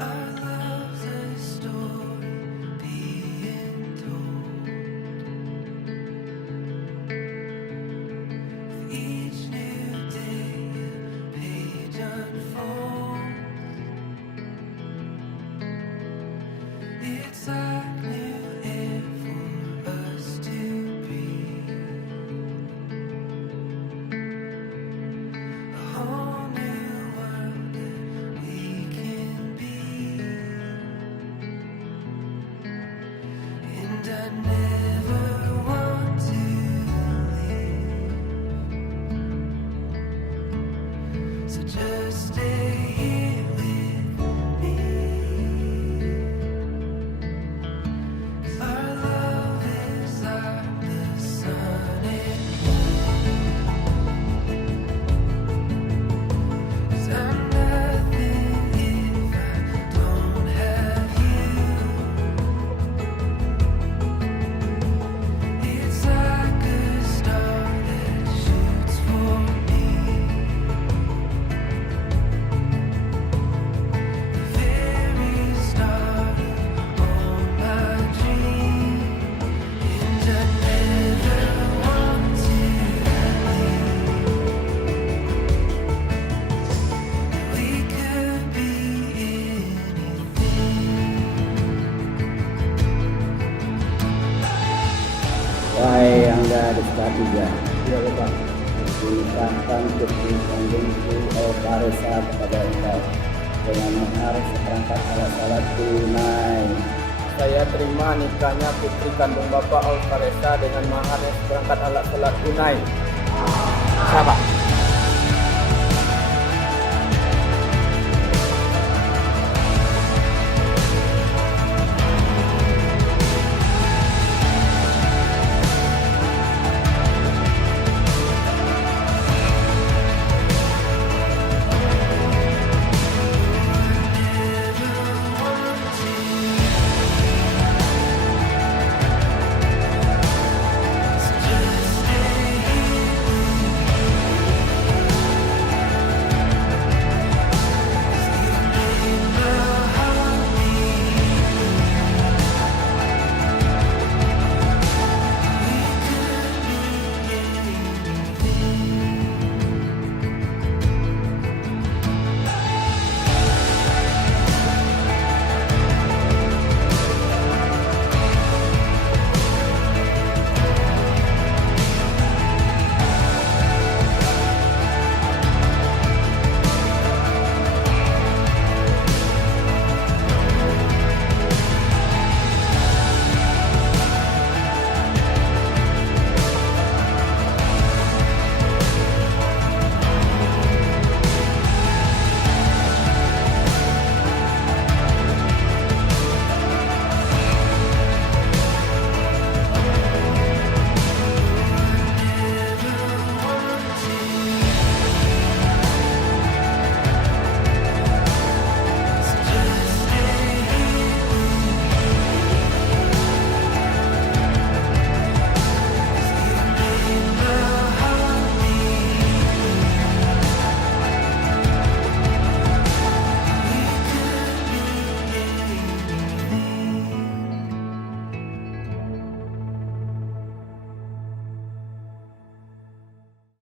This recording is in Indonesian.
Our love's a story being told. With each new day, a page unfolds. It's like new air for us to breathe. A whole new world that we can be. And I never want to leave. So just stay here with me. 'Cause our love is like the sun and moon. 'Cause I'm nothing if I don't have you. It's like a star that shoots for me. The very start of all my dreams. And I never want to leave. We could be anything. Wahai Angga Desta 3, Ya Bapak. diserahkan keputusanku Alfaresa kepada engkau dengan mahar seperangkat alat-alat tunai. Saya terima nikahnya putri kandung Bapak Alfaresa dengan mahar seperangkat alat sholat tunai. Siapa?